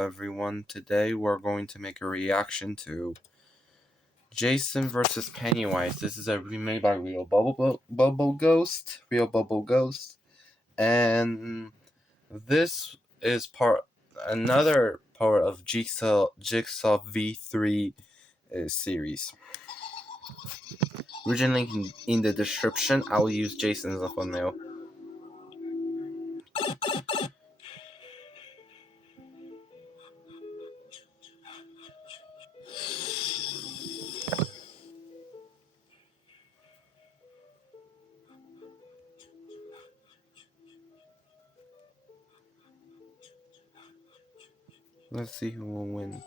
everyone. Today we're going to make a reaction to Jason vs. Pennywise. This is a remake by Real Bubble Ghost. And this is another part of Jigsaw V3 series. Original link in the description. I'll use Jason as a thumbnail. Let's see who will win.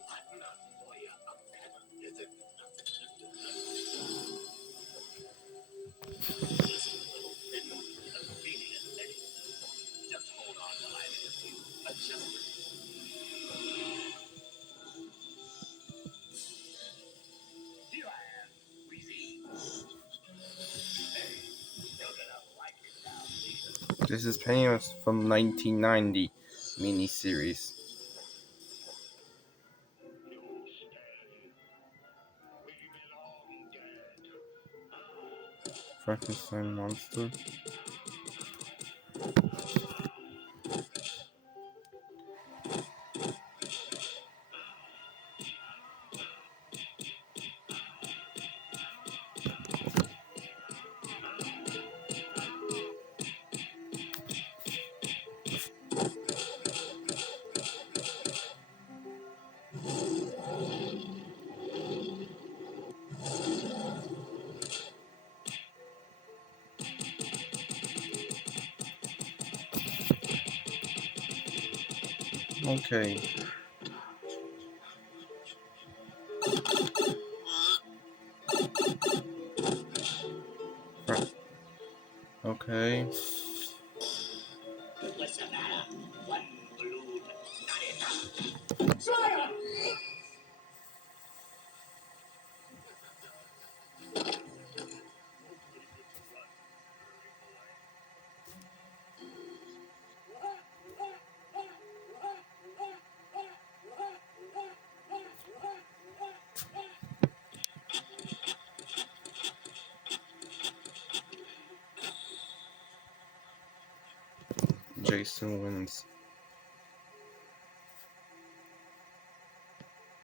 This is Pennywise from 1990 miniseries. Frankenstein monster. Okay. Okay. What's the matter? One balloon, not enough. Fire! Jason wins.